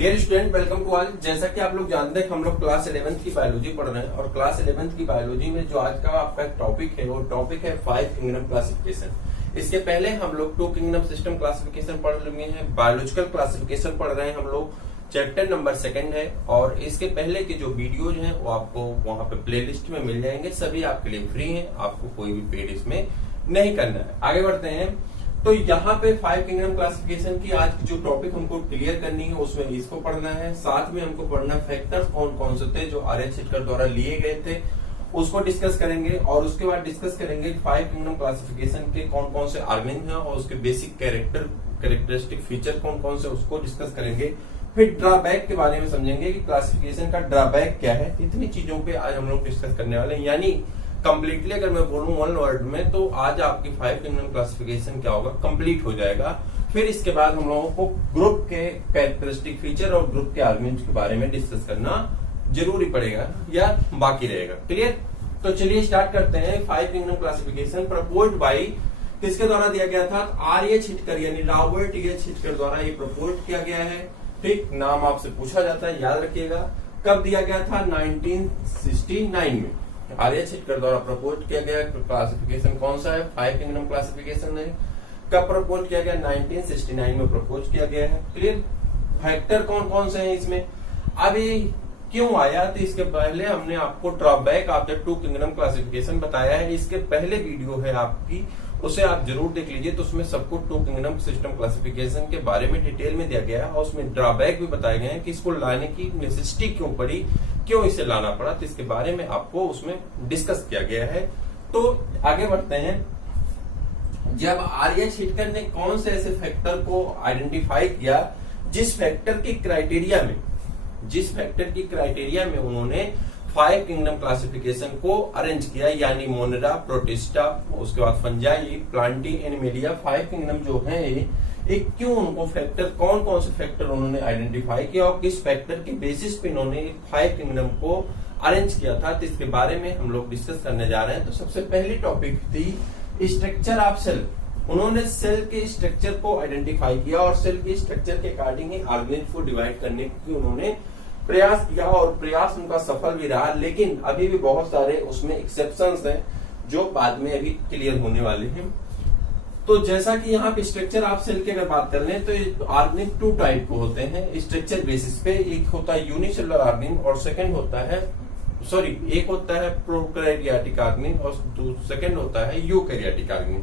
Dear student, welcome to all. जैसा कि आप लोग जानते हैं हम लोग क्लास 11th की बायोलॉजी पढ़ रहे हैं और क्लास 11th की बायोलॉजी में जो आज का आपका टॉपिक है वो टॉपिक है 5 किंगडम क्लासिफिकेशन। इसके पहले हम लोग 2 किंगडम सिस्टम क्लासिफिकेशन पढ़ लिए हैं, बायोलॉजिकल क्लासिफिकेशन पढ़ रहे हैं हम लोग, चैप्टर नंबर 2 है। और इसके पहले के जो वीडियोज हैं वो आपको वहां पे प्लेलिस्ट में मिल जाएंगे, सभी आपके लिए फ्री हैं, आपको कोई भी पेड इसमें नहीं करना है। आगे बढ़ते हैं। तो यहाँ पे 5 किंगडम क्लासिफिकेशन की आज की जो टॉपिक हमको क्लियर करनी है उसमें इसको पढ़ना है, साथ में हमको पढ़ना फैक्टर्स कौन कौन से थे जो आर एच हिटकर द्वारा लिए गए थे उसको डिस्कस करेंगे। और उसके बाद डिस्कस करेंगे 5 किंगडम क्लासिफिकेशन के कौन कौन से ऑर्गेनिज्म हैं और उसके बेसिक कैरेक्टरिस्टिक फीचर कौन कौन से उसको डिस्कस करेंगे। फिर ड्रॉबैक के बारे में समझेंगे कि क्लासिफिकेशन का ड्रॉबैक क्या है। इतनी चीजों पे आज हम लोग डिस्कस करने वाले हैं। यानी कंप्लीटली अगर मैं बोलूं वन वर्ड में तो आज आपकी 5 किंगडम क्लासिफिकेशन क्या होगा, कंप्लीट हो जाएगा। फिर इसके बाद हम लोगों को ग्रुप के कैरेक्टरिस्टिक फीचर और ग्रुप के आर्गुमेंट्स के बारे में डिस्कस करना जरूरी पड़ेगा या बाकी रहेगा। क्लियर? तो चलिए स्टार्ट करते हैं। 5 किंगडम क्लासिफिकेशन प्रपोज्ड बाई किसके द्वारा दिया गया था? R.H. हिटकर यानी रॉबर्ट H. हिटकर द्वारा ये प्रपोज किया गया है। ठीक, नाम आपसे पूछा जाता है, याद रखिएगा। कब दिया गया था? 1969 में R.H. हिटकर द्वारा प्रपोज किया गया। क्लासिफिकेशन कौन सा है? 5 किंगडम क्लासिफिकेशन है। कब प्रपोज किया गया? 1969 में प्रपोज किया गया है। क्लियर? फैक्टर कौन कौन से हैं इसमें? अभी क्यों आया? तो इसके पहले हमने आपको ड्रॉबैक आफ्टर 2 किंगडम क्लासिफिकेशन बताया है। इसके पहले वीडियो है आपकी, उसे आप जरूर देख लीजिए। तो उसमें सबको 2 किंगडम सिस्टम क्लासिफिकेशन के बारे में डिटेल में दिया गया है और उसमें ड्रॉबैक भी बताए गए हैं कि इसको लाने की नेसेसिटी क्यों पड़ी, क्यों इसे लाना पड़ा, तो इसके बारे में आपको उसमें डिस्कस किया गया है। तो आगे बढ़ते हैं। जब R.H. हिटकर ने कौन से ऐसे फैक्टर को आइडेंटिफाई किया जिस फैक्टर की क्राइटेरिया में उन्होंने 5 किंगडम क्लासिफिकेशन को अरेंज किया, यानी मोनेरा, प्रोटिस्टा, उसके बाद फंजाई, प्लांटी, एनिमेलिया 5 किंगडम जो है एक क्यों उनको फैक्टर कौन कौन से फैक्टर उन्होंने आइडेंटिफाई किया और किस फैक्टर के बेसिस पे इन्होंने 5 किंगडम को अरेंज किया था, तो इसके बारे में हम लोग डिस्कस करने जा रहे हैं। तो सबसे पहली टॉपिक थी स्ट्रक्चर ऑफ सेल। उन्होंने सेल के स्ट्रक्चर को आइडेंटिफाई किया और सेल के स्ट्रक्चर के अकॉर्डिंग ही ऑर्गेनिज्म को डिवाइड करने की उन्होंने प्रयास किया और प्रयास उनका सफल भी रहा। लेकिन अभी भी बहुत सारे उसमें एक्सेप्शंस हैं जो बाद में अभी क्लियर होने वाले हैं। तो जैसा कि यहाँ पे स्ट्रक्चर ऑफ सेल की अगर बात कर लें तो ऑर्गेनिज्म 2 टाइप को होते हैं स्ट्रक्चर बेसिस पे। एक होता है यूनिसेलुलर ऑर्गेनिज्म और एक होता है प्रोकैरियोटिक ऑर्गेनिज्म और सेकंड होता है यूकैरियोटिक ऑर्गेनिज्म।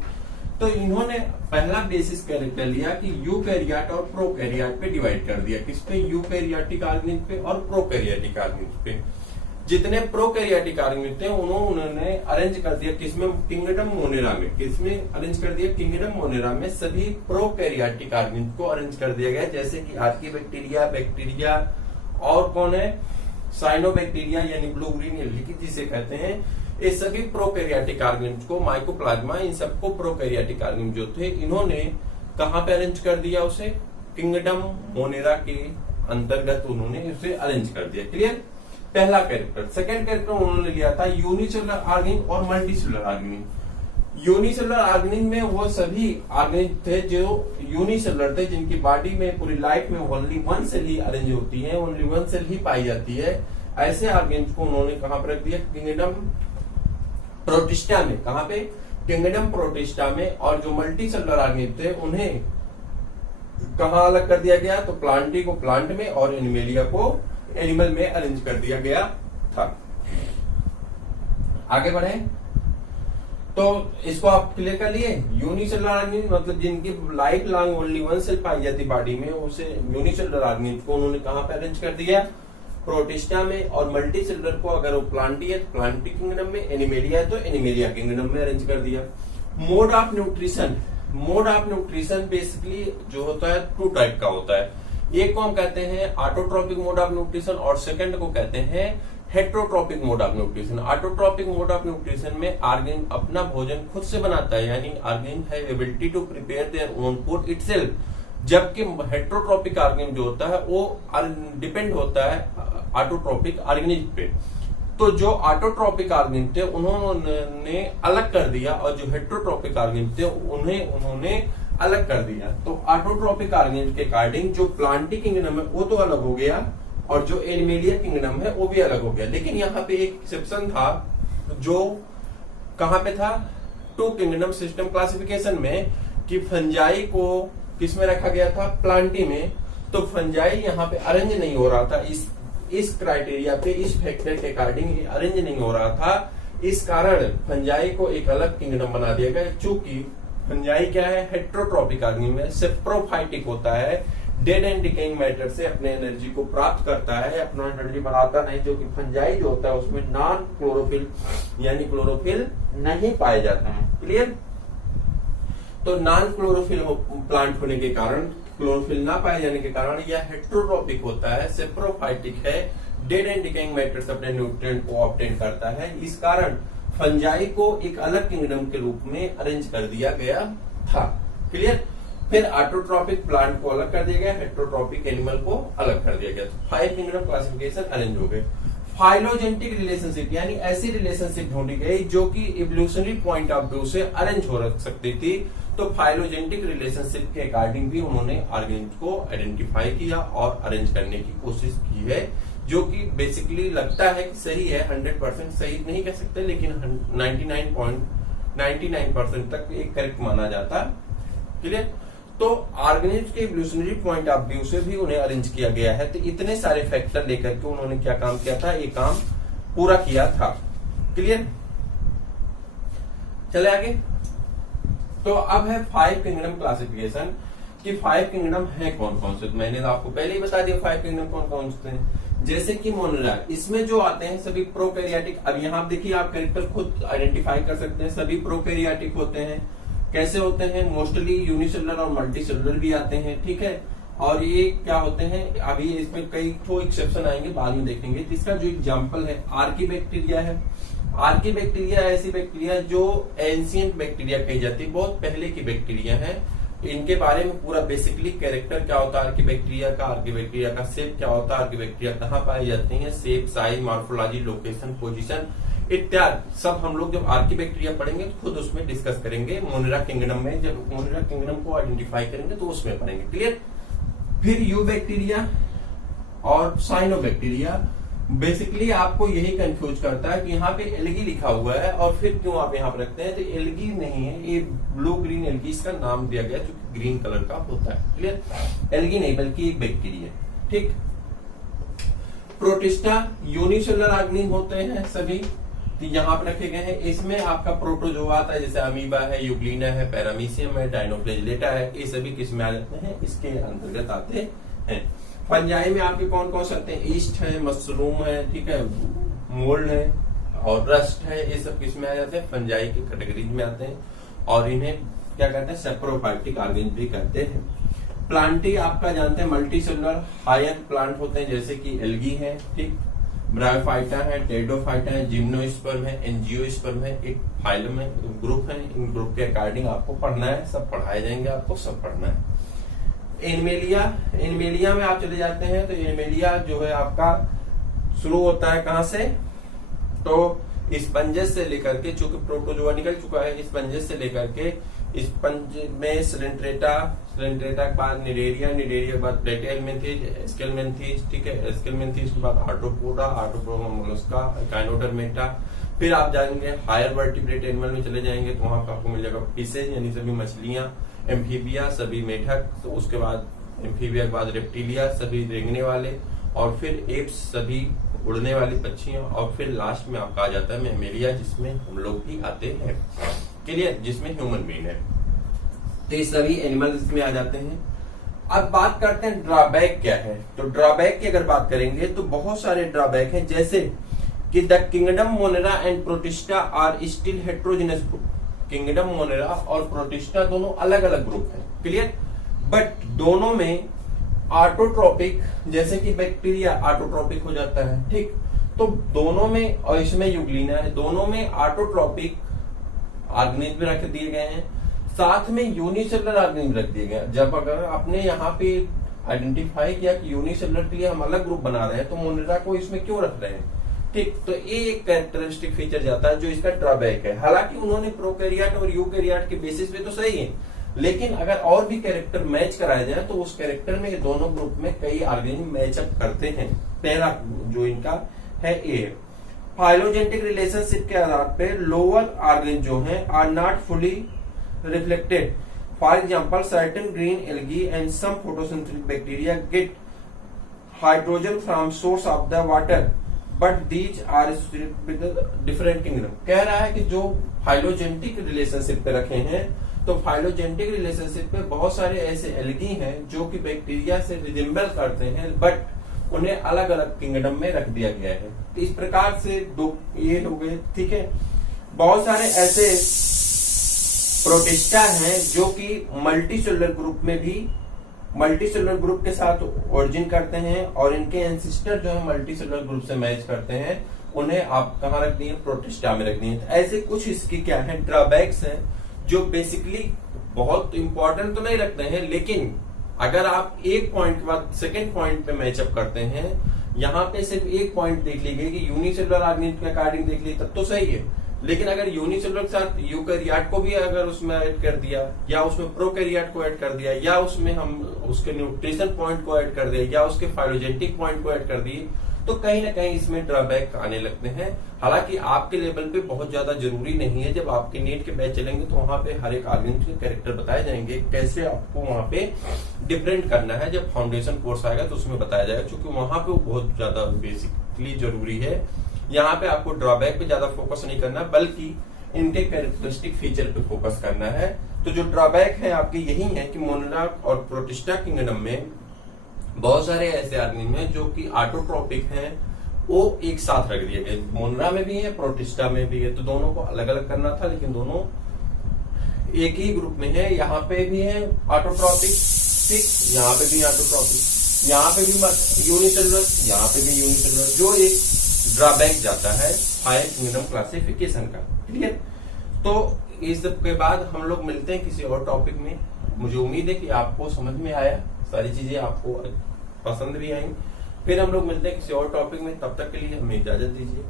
तो इन्होंने पहला बेसिस कैरेक्टर लिया कि यूकैरियोट और प्रोकैरियोट पे डिवाइड कर दिया। किस पे? यूकैरियोटिक ऑर्गेनिज्म पे और प्रोकैरियोटिक ऑर्गेनिज्म पे। जितने प्रोकैरियोटिक ऑर्गेनिज्म थे उन्होंने अरेंज कर दिया किसमें? किंगडम मोनेरा में। किसमें अरेंज कर दिया? किंगडम मोनेरा में सभी प्रोकैरियोटिक ऑर्गेनिज्म को अरेंज कर दिया गया। जैसे कि बैक्टीरिया और कौन है? साइनोबैक्टीरिया यानी ब्लू ग्रीन एल्गी जिसे कहते हैं। ये सभी प्रोकैरियोटिक ऑर्गेनिज्म को, माइकोप्लाज्मा, इन सबको प्रोकैरियोटिक ऑर्गेनिज्म जो थे इन्होंने कहां पे अरेंज कर दिया? उसे किंगडम मोनेरा के अंतर्गत उन्होंने उसे अरेंज कर दिया। क्लियर? पहला कैरेक्टर। सेकंड कैरेक्टर उन्होंने लिया था यूनिसेलुलर ऑर्गेनिज्म और मल्टीसेलुलर ऑर्गेनिज्म। यूनिसेलुलर ऑर्गेनिज्म में वो सभी ऑर्गेनिज्म थे जो यूनिसेलुलर थे, जिनकी बॉडी में पूरी लाइफ में ओनली 1 सेल ही अरेंज होती है, ओनली 1 सेल ही पाई जाती है। ऐसे ऑर्गेनिज्म को उन्होंने कहां पर रख दिया? किंगडम प्रोटिस्टा में। कहां पे? किंगडम प्रोटिस्टा में। और जो मल्टीसेलुलर ऑर्गेनिज्म थे उन्हें कहां अलग कर दिया गया? तो प्लांटी को प्लांट में और एनिमेलिया को एनिमल में अरेंज कर दिया गया था। आगे बढ़े तो इसको आप क्लियर कर लिए। यूनिसेलुलर ऑर्गेनिज्म मतलब जिनकी लाइफ लॉन्ग ओनली 1 सेल पाई जाती बॉडी में, उसे यूनिसेलुलर ऑर्गेनिज्म को उन्होंने कहां पे अरेंज कर दिया? प्रोटिस्टा में। और मल्टी सेलुलर को अगर वो प्लांटी है तो प्लांटी किंगडम में, एनिमेलिया है तो एनिमेलिया किंगडम में अरेंज कर दिया। मोड ऑफ न्यूट्रिशन बेसिकली जो होता है 2 टाइप का होता है। एक को हम कहते हैं ऑटोट्रोपिक मोड ऑफ न्यूट्रिशन और सेकंड को कहते हैं heterotrophic mode of nutrition. Autotrophic mode of nutrition में ऑर्गेनिज्म अपना भोजन खुद से बनाता है, यानी organism have ability to prepare their own food itself. जबकि हेट्रोट्रोपिक ऑर्गेनिज्म जो होता है वो डिपेंड होता है ऑटोट्रोपिक ऑर्गेनिज्म पे। तो जो ऑटोट्रोपिक ऑर्गेनिज्म थे उन्होंने अलग कर दिया और जो हेट्रोट्रोपिक ऑर्गेनिज्म थे उन्होंने अलग कर दिया। तो ऑटोट्रॉपिक ऑर्गेनिज्म के अकॉर्डिंग जो प्लांटी किंगडम है वो तो अलग हो गया और जो एनिमेलिया किंगडम है वो भी अलग हो गया। लेकिन यहाँ पे एक एक्सेप्शन था, जो कहां पे था, टू किंगडम सिस्टम क्लासिफिकेशन में, कि फंजाई को किस में रखा गया था, प्लांटी में। तो फंजाई यहाँ पे अरेंज नहीं हो रहा था, इस क्राइटेरिया पे, इस फैक्टर के अकॉर्डिंग अरेंज नहीं हो रहा था। इस कारण फंजाई को एक अलग किंगडम बना दिया गया। चूंकि फंजाई क्या है, हेट्रोट्रॉपिक ऑर्गेनिज्म है, सेप्रोफाइटिक होता है, डेड एंड डिकेइंग मैटर से अपने एनर्जी को प्राप्त करता है, अपना एनर्जी बढ़ाता नहीं। जो कि फंजाई जो होता है उसमें नॉन क्लोरोफिल यानी क्लोरोफिल नहीं पाए जाते हैं। क्लियर? तो नॉन क्लोरोफिल प्लांट होने के कारण, क्लोरोफिल ना पाए जाने के कारण यह हेट्रोट्रॉपिक होता है, सेप्रोफाइटिक है, डेड एंड डिकेइंग मैटर से अपने न्यूट्रिएंट को ऑब्टेन करता है। इस कारण फंजाई को एक अलग किंगडम के रूप में अरेंज कर दिया गया था। क्लियर? फिर ऑटोट्रॉपिक प्लांट को अलग कर दिया गया, हेट्रोट्रॉपिक एनिमल को अलग कर दिया गया। तो 5 किंगडम क्लासिफिकेशन अरेंज हो गए। फाइलोजेनेटिक रिलेशनशिप यानी ऐसी रिलेशनशिप ढूंढी गई जो कि इवोल्यूशनरी पॉइंट ऑफ व्यू से अरेंज हो सकती थी। तो फाइलोजेनेटिक रिलेशनशिप के अकॉर्डिंग भी उन्होंने ऑर्गेनिज्म को आइडेंटिफाई किया और अरेंज करने की कोशिश की है, जो कि बेसिकली लगता है कि सही है। 100% सही नहीं कह सकते, लेकिन 99% तक एक करेक्ट माना जाता। क्लियर? तो ऑर्गेनिज्म के इवोल्यूशनरी पॉइंट ऑफ व्यू से भी उन्हें अरेंज किया गया है। तो इतने सारे फैक्टर लेकर के उन्होंने क्या काम किया था, ये काम पूरा किया था। क्लियर? चले आगे। तो अब है 5 किंगडम क्लासिफिकेशन कि 5 किंगडम है कौन कौन से। तो मैंने तो आपको पहले ही बता दिया 5 किंगडम कौन कौन से हैं। जैसे कि मोनेरा, इसमें जो आते हैं सभी प्रोकैरियोटिक। अब यहाँ देखिए, आप कैरेक्टर खुद आइडेंटिफाई कर सकते हैं, सभी प्रोकैरियोटिक होते हैं। कैसे होते हैं? मोस्टली यूनिसेलुलर और मल्टीसेलुलर भी आते हैं। ठीक है? और ये क्या होते हैं, अभी इसमें कई तो एक्सेप्शन आएंगे, बाद में देखेंगे। इसका जो एग्जांपल है आर्कीबैक्टीरिया है। आर्कीबैक्टीरिया ऐसी बैक्टीरिया जो एंशिएंट बैक्टीरिया कही जाती है, बहुत पहले की बैक्टीरिया है। इनके बारे में पूरा बेसिकली कैरेक्टर क्या होता है आर्कीबैक्टीरिया का शेप क्या होता है, आर्कीबैक्टीरिया कहाँ पाई जाती है, shape, size, morphology, location, position इत्यादि सब हम लोग जब आर्कीबैक्टीरिया पढ़ेंगे तो खुद उसमें डिस्कस करेंगे। मोनेरा किंगडम में जब मोनेरा किंगडम को आइडेंटिफाई करेंगे तो उसमें पढ़ेंगे। क्लियर? फिर यू बैक्टीरिया और साइनोबैक्टीरिया। बेसिकली आपको यही कंफ्यूज करता है कि यहाँ पे एल्गी लिखा हुआ है और फिर क्यों आप यहाँ पे रखते हैं। तो एल्गी नहीं है, ये ब्लू ग्रीन एल्गी इसका नाम दिया गया जो ग्रीन कलर का होता है। क्लियर? एल्गी नहीं बल्कि एक बैक्टीरिया। ठीक? प्रोटिस्टा यूनिसेलुलर ऑर्गेनिज्म होते हैं सभी, तो यहाँ पे रखे गए हैं। इसमें आपका प्रोटोजोआ आता है, जैसे अमीबा है, यूग्लिना है, पैरामीशियम है, डायनोफ्लेजिलेटा है, ये सभी किसमें आ जाते हैं, इसके अंतर्गत आते हैं। फंजाई में आपके कौन कौन से आते हैं, ईस्ट है, मशरूम है, ठीक है, मोल्ड है और रस्ट है, ये सब किसमें आ जाते हैं, फंजाई की कैटेगरीज में आते हैं। और इन्हें क्या कहते हैं, सेप्रोफाइटिक ऑर्गेनिज्म भी कहते हैं। प्लांटी आपका जानते हैं मल्टीसेलुलर हायर प्लांट होते हैं, जैसे कि एल्गी है, ठीक, ब्रायोफाइटा है, टेडोफाइटा है, जिम्नोस्पर्म है, एंजियोस्पर्म है, एक फाइलम है, ग्रुप है। इन ग्रुप के अकॉर्डिंग आपको पढ़ना है, सब पढ़ाए जाएंगे, आपको सब पढ़ना है। एनिमेलिया में आप चले जाते हैं तो एनिमेलिया जो है आपका शुरू होता है कहां से, तो स्पंजेस से लेकर के, चूंकि प्रोटोजोआ निकल चुका है, स्पंजेस से लेकर के स्पंज में सिलेंट्रेटा के बाद निडेरिया के बाद प्लेटियलमेंथीज, स्केलमेंथीज, ठीक है, स्केलमेंथीज के बाद आर्टोपोडा मोलस्का, काइनोडर्मेटा। फिर आप जाएंगे हायर वर्टिब्रेट एनिमल में चले जाएंगे तो वहां पर आपको मिल जाएगा फिशेज यानी सभी मछलियां, एम्फीबिया सभी मेढक, तो उसके बाद एम्फीबिया के बाद रेप्टिलिया सभी रेंगने वाले, और फिर एप्स सभी उड़ने वाली पक्षियां, और फिर लास्ट में आपका आ जाता है मैमेलिया जिसमें हम लोग भी आते हैं। क्लियर? जिसमें ह्यूमन बीइंग है। तो ये सभी एनिमल्स में आ जाते हैं। अब बात करते हैं ड्रॉबैक क्या है। तो ड्रॉबैक की अगर बात करेंगे तो बहुत सारे ड्रॉबैक हैं, जैसे कि the kingdom Monera and Protista are still heterogeneous group. Kingdom Monera और प्रोटिस्टा दोनों अलग अलग ग्रुप हैं। क्लियर? बट दोनों में ऑटोट्रोपिक, जैसे कि बैक्टीरिया ऑटोट्रोपिक हो जाता है, ठीक, तो दोनों में, और इसमें यूग्लिना है, दोनों में ऑटोट्रोपिक ऑर्गेनिज्म रख दिए गए हैं, साथ में यूनिसेलुलर ऑर्गेनिज्म रख दिए गए हैं। जब अगर आपने यहाँ पे आइडेंटिफाई किया कि यूनिसेलुलर के लिए हम अलग ग्रुप बना रहे हैं तो मोनेरा को इसमें क्यों रख रहे हैं, ठीक, तो ये एक कैरेक्टरिस्टिक फीचर जाता है जो इसका ड्रॉबैक है। हालांकि उन्होंने प्रोकैरियोट और यूकैरियोट के बेसिस पे तो सही है, लेकिन अगर और भी कैरेक्टर मैच कराए जाए तो उस कैरेक्टर में ये दोनों ग्रुप में कई ऑर्गेनिज्म मैचअप करते हैं। पहला जो इनका है ए, फाइलोजेनेटिक रिलेशनशिप के आधार पे लोअर ऑर्गेन जो है are not fully reflected. For example certain green algae and some photosynthetic bacteria get hydrogen from source of the water but these are with different kingdom. कह रहा है कि जो फाइलोजेनेटिक रिलेशनशिप पे रखे हैं तो फाइलोजेनेटिक रिलेशनशिप पे बहुत सारे ऐसे एल्गी हैं जो कि बैक्टीरिया से रिजेंबल करते हैं बट उन्हें अलग अलग किंगडम में रख दिया गया है। तो इस प्रकार से दो ये हो गए, ठीक है। बहुत सारे ऐसे प्रोटिस्टा हैं जो कि मल्टीसेलुलर ग्रुप में भी मल्टीसेलुलर ग्रुप के साथ ओरिजिन करते हैं और इनके एंसिस्टर जो है मल्टीसेलुलर ग्रुप से मैच करते हैं, उन्हें आप कहाँ रख दिए, प्रोटिस्टा में रख दिए। तो ऐसे कुछ इसकी क्या है ड्रॉबैक्स हैं जो बेसिकली बहुत इंपॉर्टेंट तो नहीं रखते हैं, लेकिन अगर आप एक पॉइंट के बाद सेकेंड पॉइंट पे मैचअप करते हैं, यहाँ पे सिर्फ एक पॉइंट देख लीजिए कि यूनिसेलुलर ऑर्गेनिज्म के अकॉर्डिंग देख लीजिए तब तो सही है, लेकिन अगर यूनिसेलुलर के साथ यूकैरियोट को भी अगर उसमें ऐड कर दिया या उसमें प्रोकैरियोट को ऐड कर दिया या उसमें हम उसके न्यूट्रिशन पॉइंट को ऐड कर दिया या उसके फाइलोजेनेटिक पॉइंट को ऐड कर दिए तो कहीं ना कहीं इसमें ड्रॉबैक आने लगते हैं। हालांकि आपके लेवल पे बहुत ज्यादा जरूरी नहीं है, जब आपके नीट के बैच चलेंगे तो वहां पे हर एक ऑर्गेनिज्म के कैरेक्टर बताए जाएंगे, कैसे आपको वहां पे डिफरेंट करना है। जब फाउंडेशन कोर्स आएगा तो उसमें बताया जाएगा, क्योंकि वहां पे वो बहुत ज्यादा बेसिकली जरूरी है। यहाँ पे आपको ड्रॉबैक पे ज्यादा फोकस नहीं करना बल्कि इनके कैरेक्टरिस्टिक फीचर पे फोकस करना है। तो जो ड्रॉबैक है आपके यही है कि मोनोलॉग और प्रोटिस्टा किंगडम में बहुत सारे ऐसे ऑर्गेनिज्म हैं जो कि ऑटोट्रॉपिक हैं, वो एक साथ रख दिए गए। मोनरा में भी है, प्रोटिस्टा में भी है, तो दोनों को अलग अलग करना था, लेकिन दोनों एक ही ग्रुप में है। यहाँ पे भी है ऑटोट्रॉपिक, ठीक, यहाँ पे भी ऑटोट्रॉपिक, यहाँ पे भी यूनिसेलुलर, यहाँ पे भी यूनिसेलुलर, जो एक ड्रॉबैक जाता है 5 किंगडम क्लासिफिकेशन का। क्लियर? तो इस के बाद हम लोग मिलते हैं किसी और टॉपिक में। मुझे उम्मीद है कि आपको समझ में आया, सारी चीजें आपको पसंद भी आई। फिर हम लोग मिलते हैं किसी और टॉपिक में, तब तक के लिए हमें इजाजत दीजिए।